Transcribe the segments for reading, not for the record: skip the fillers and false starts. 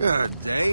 God dang.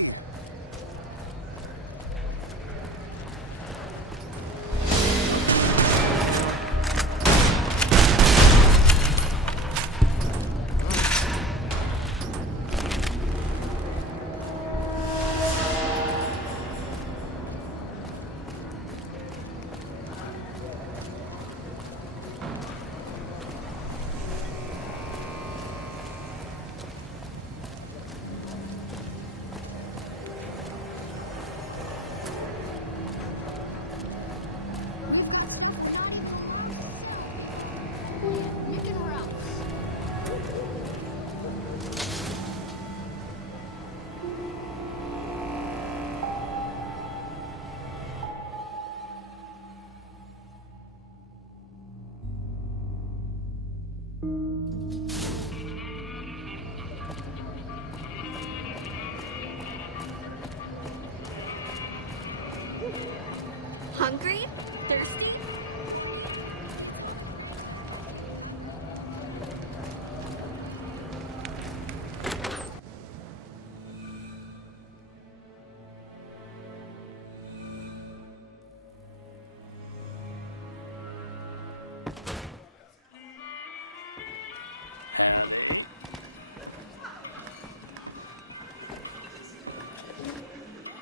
Hungry? Thirsty?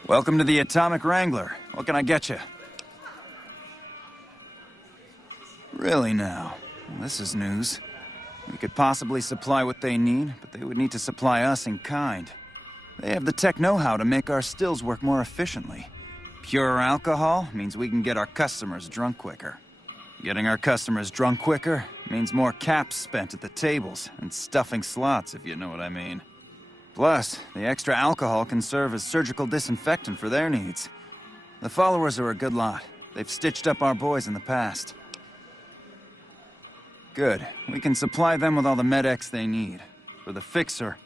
Welcome to the Atomic Wrangler. What can I get you? Really now? Well, this is news. We could possibly supply what they need, but they would need to supply us in kind. They have the tech know-how to make our stills work more efficiently. Pure alcohol means we can get our customers drunk quicker. Getting our customers drunk quicker means more caps spent at the tables and stuffing slots, if you know what I mean. Plus, the extra alcohol can serve as surgical disinfectant for their needs. The followers are a good lot. They've stitched up our boys in the past. Good. We can supply them with all the med-X they need. For the fixer,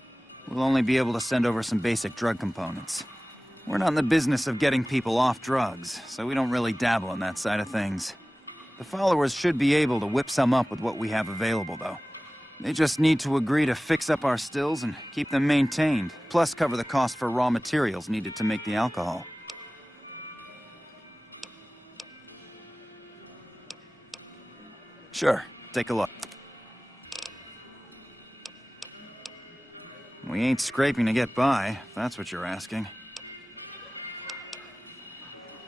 we'll only be able to send over some basic drug components. We're not in the business of getting people off drugs, so we don't really dabble in that side of things. The followers should be able to whip some up with what we have available, though. They just need to agree to fix up our stills and keep them maintained, plus cover the cost for raw materials needed to make the alcohol. Sure, take a look. We ain't scraping to get by, if that's what you're asking.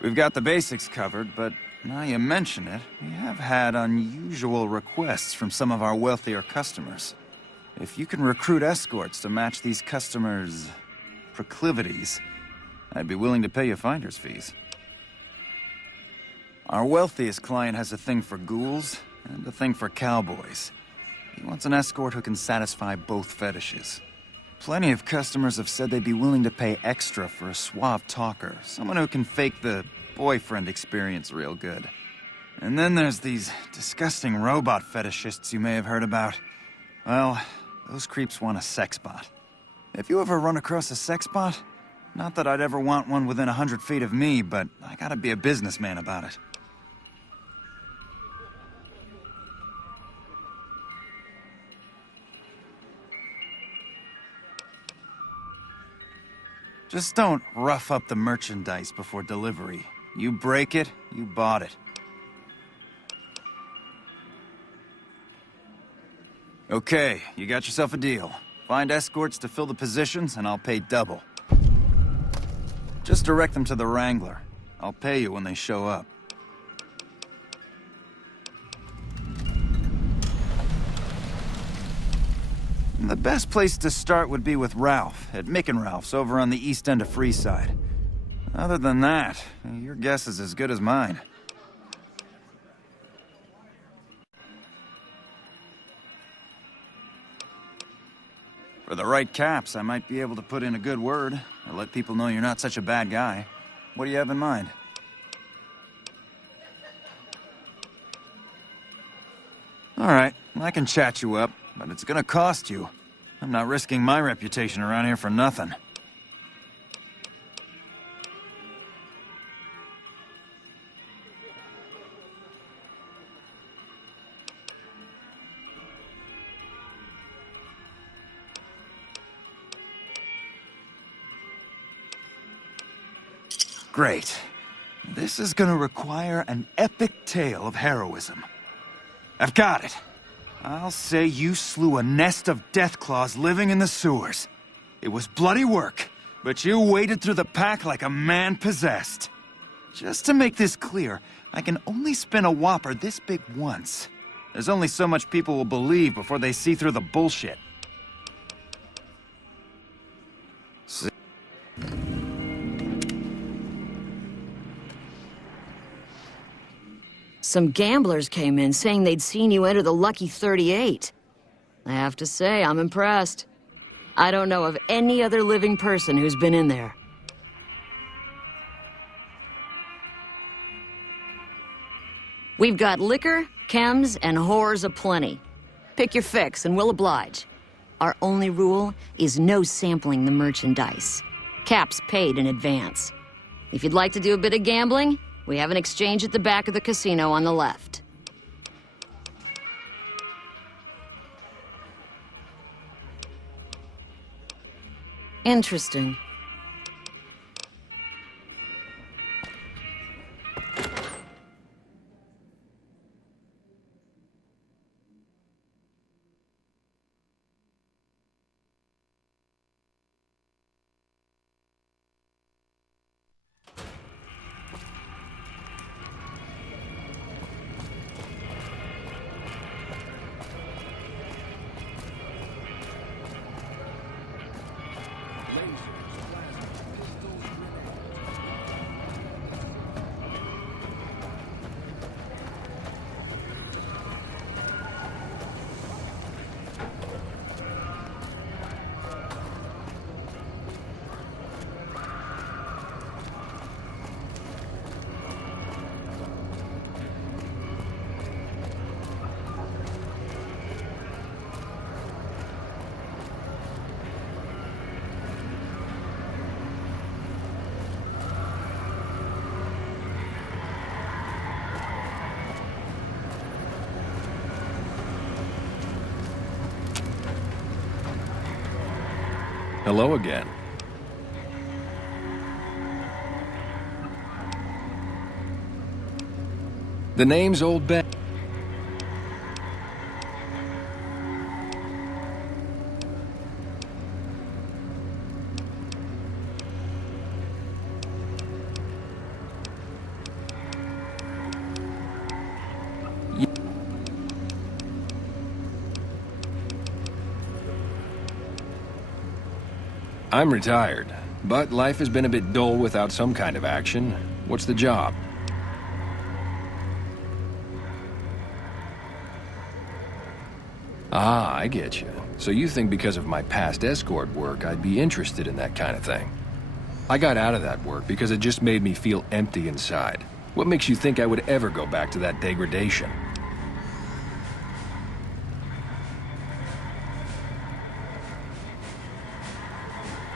We've got the basics covered, but now you mention it, we have had unusual requests from some of our wealthier customers. If you can recruit escorts to match these customers' proclivities, I'd be willing to pay you finder's fees. Our wealthiest client has a thing for ghouls and a thing for cowboys. He wants an escort who can satisfy both fetishes. Plenty of customers have said they'd be willing to pay extra for a suave talker, someone who can fake the boyfriend experience real good. And then there's these disgusting robot fetishists you may have heard about. Well, those creeps want a sex bot. If you ever run across a sex bot, not that I'd ever want one within 100 feet of me, but I gotta be a businessman about it. Just don't rough up the merchandise before delivery. You break it, you bought it. Okay, you got yourself a deal. Find escorts to fill the positions, and I'll pay double. Just direct them to the Wrangler. I'll pay you when they show up. The best place to start would be with Ralph, at Mick and Ralph's over on the east end of Freeside. Other than that, your guess is as good as mine. For the right caps, I might be able to put in a good word, or let people know you're not such a bad guy. What do you have in mind? All right, I can chat you up, but it's gonna cost you. I'm not risking my reputation around here for nothing. Great. This is gonna require an epic tale of heroism. I've got it. I'll say you slew a nest of Deathclaws living in the sewers. It was bloody work, but you waded through the pack like a man possessed. Just to make this clear, I can only spin a whopper this big once. There's only so much people will believe before they see through the bullshit. Some gamblers came in saying they'd seen you enter the Lucky 38. I have to say, I'm impressed. I don't know of any other living person who's been in there. We've got liquor, chems, and whores aplenty. Pick your fix and we'll oblige. Our only rule is no sampling the merchandise. Caps paid in advance. If you'd like to do a bit of gambling, we have an exchange at the back of the casino on the left. Interesting. Hello again. The name's Old Ben. I'm retired, but life has been a bit dull without some kind of action. What's the job? Ah, I get you. So you think because of my past escort work, I'd be interested in that kind of thing. I got out of that work because it just made me feel empty inside. What makes you think I would ever go back to that degradation?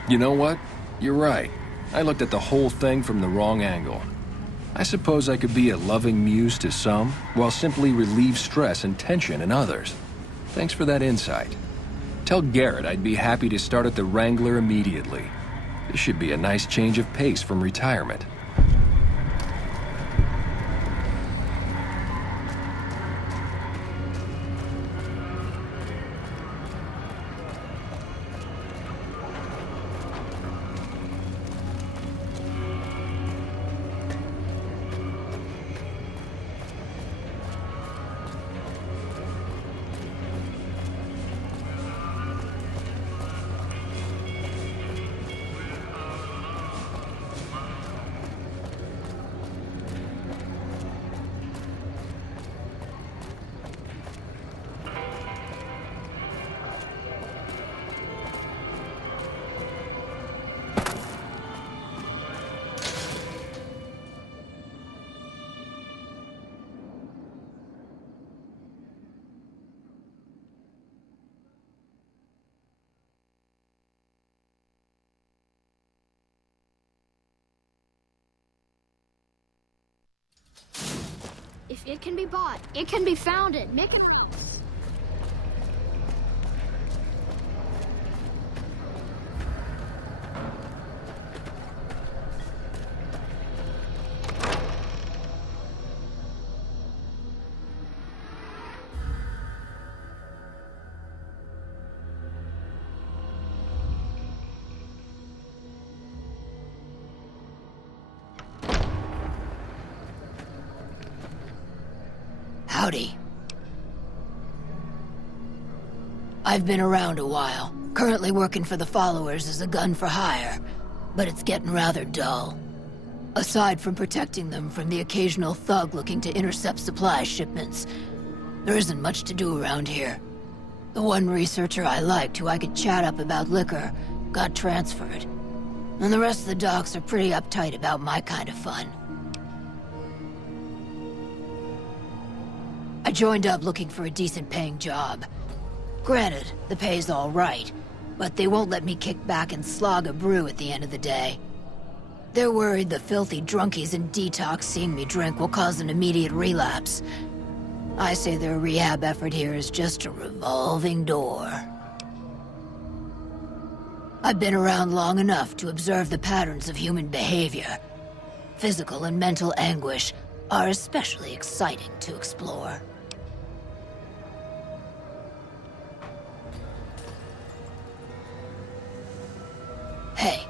You know what? You're right. I looked at the whole thing from the wrong angle. I suppose I could be a loving muse to some, while simply relieve stress and tension in others. Thanks for that insight. Tell Garrett I'd be happy to start at the Wrangler immediately. This should be a nice change of pace from retirement. If it can be bought, it can be founded. Make it a house. Howdy. I've been around a while. Currently working for the followers as a gun for hire, but it's getting rather dull. Aside from protecting them from the occasional thug looking to intercept supply shipments, there isn't much to do around here. The one researcher I liked who I could chat up about liquor got transferred, and the rest of the docs are pretty uptight about my kind of fun. I joined up looking for a decent paying job. Granted, the pay's all right, but they won't let me kick back and slog a brew at the end of the day. They're worried the filthy drunkies in detox seeing me drink will cause an immediate relapse. I say their rehab effort here is just a revolving door. I've been around long enough to observe the patterns of human behavior. Physical and mental anguish are especially exciting to explore. Hey,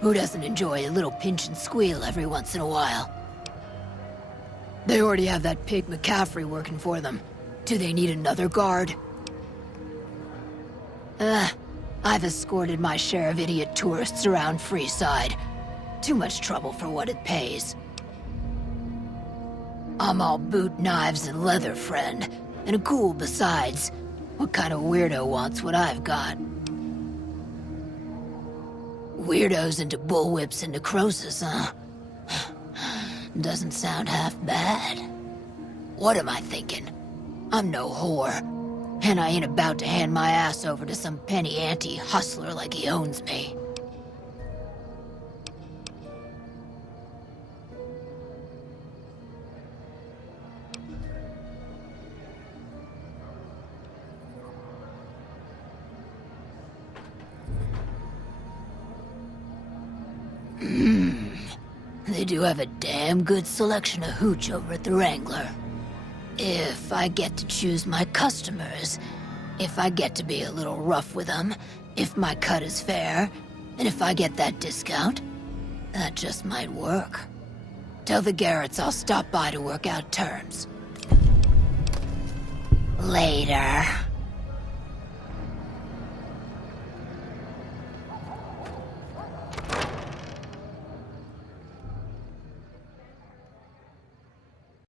who doesn't enjoy a little pinch and squeal every once in a while? They already have that pig McCaffrey working for them. Do they need another guard? I've escorted my share of idiot tourists around Freeside. Too much trouble for what it pays. I'm all boot, knives, and leather, friend. And a cool besides. What kind of weirdo wants what I've got? Weirdos into bullwhips and necrosis, huh? Doesn't sound half bad. What am I thinking? I'm no whore. And I ain't about to hand my ass over to some penny ante hustler like he owns me. They do have a damn good selection of hooch over at the Wrangler. If I get to choose my customers, if I get to be a little rough with them, if my cut is fair, and if I get that discount, that just might work. Tell the Garretts I'll stop by to work out terms. Later.